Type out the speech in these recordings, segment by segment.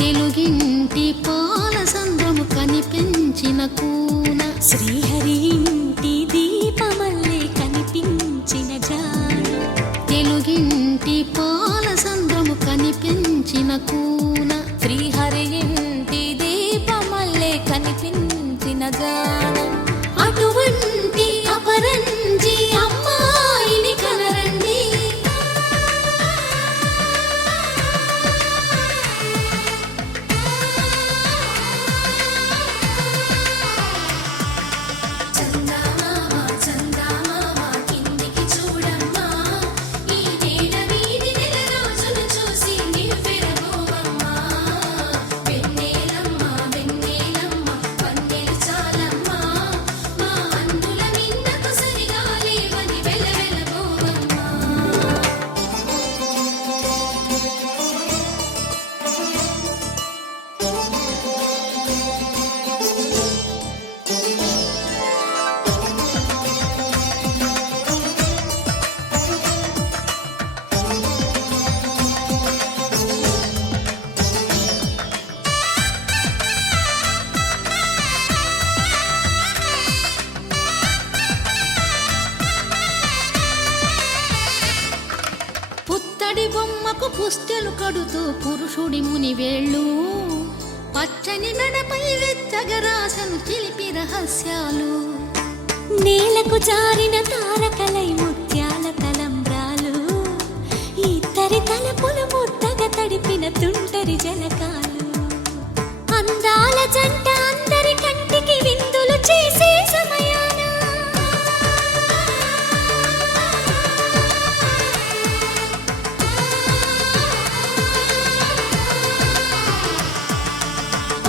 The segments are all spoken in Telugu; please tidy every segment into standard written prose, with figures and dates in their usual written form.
తెలుగింటి పాల సంద్రము కనిపించిన కూన శ్రీహరి ఇంటి దీపమల్లే కనిపించిన జాడ తెలుగింటి పాల సంద్రము కనిపించిన కూన శ్రీహరి ఇంటి దీపమల్లే కనిపించిన జాడ అటువంటి అపరంజి అమ్మాయిని కనరండి పుత్తడి బొమ్మకు పుస్తెలు కడుతూ పురుషుడి ముని వేళ్ళు పచ్చని మెడపై వెచ్చగరాసను చిలిపి రహస్యాలు నేలకు జారిన తారకలై ముత్యాల తలంబ్రాలు ఇద్దరి తలపులు ముద్దగా తడిపిన తుంటరి జలకాలు అందాల జంట అందరి కంటికి విందులు చేసే సమయాన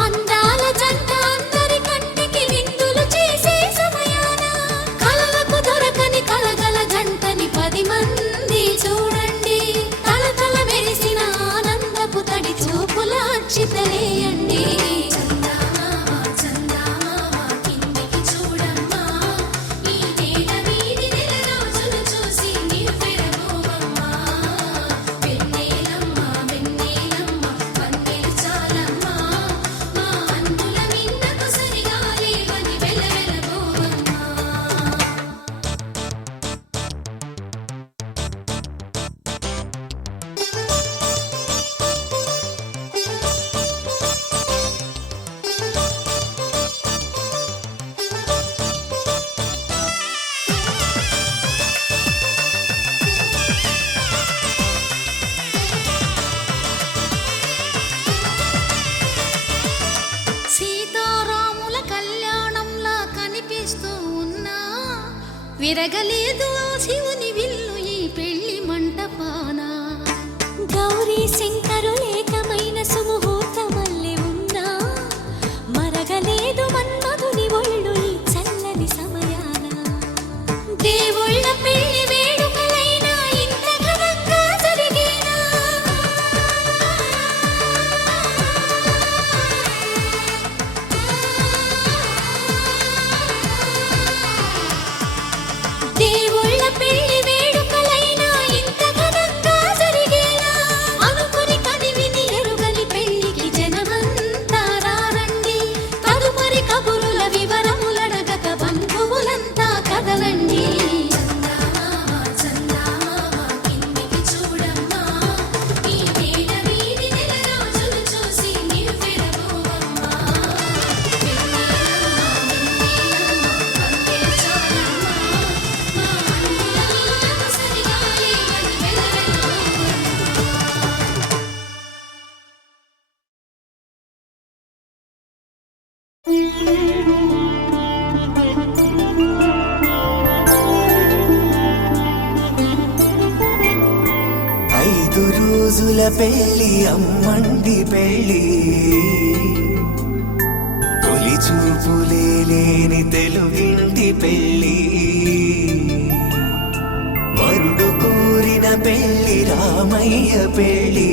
అందాల జంట అందరి కంటికి విందులు చేసే సమయాన కలలకు దొరకని కలగల జంటని 10 మంది చూడండి తలతల మెరిసిన ఆనందపు తడి చూపుల అక్షితలేయండి సీతారాముల కళ్యాణంలా కనిపిస్తూ ఉన్నా విరగలేదు ఆ శివుని విల్లు ఈ పెళ్లి మంటపాన గౌరీ శంకరులేకమైన సుముహూర్తమల్లె ఉన్నా మరగలేదు మన్మధుని ఒళ్ళు ఈ చల్లని సమయాన దేవుళ్ళ పెళ్లి వేడుకలైనా ఇంత ఘనంగా జరిగేనా దేవుళ్ళ పెళ్లి వేడుకలైనా ఇంత ఘనంగా జరిగేనా అనుకుని కనివిని ఎరుగని పెళ్లికి జనమంతా రారండి తదుపరి కబురుల వివరములడగక బంధువులంతా కదలండి ఐదు రోజుల పెళ్లి అమ్మండి పెళ్లి తొలి చూపులే లేని తెలుగింటి పెళ్లి వరుడు కోరిన పెళ్లి రామయ్య పెళ్లి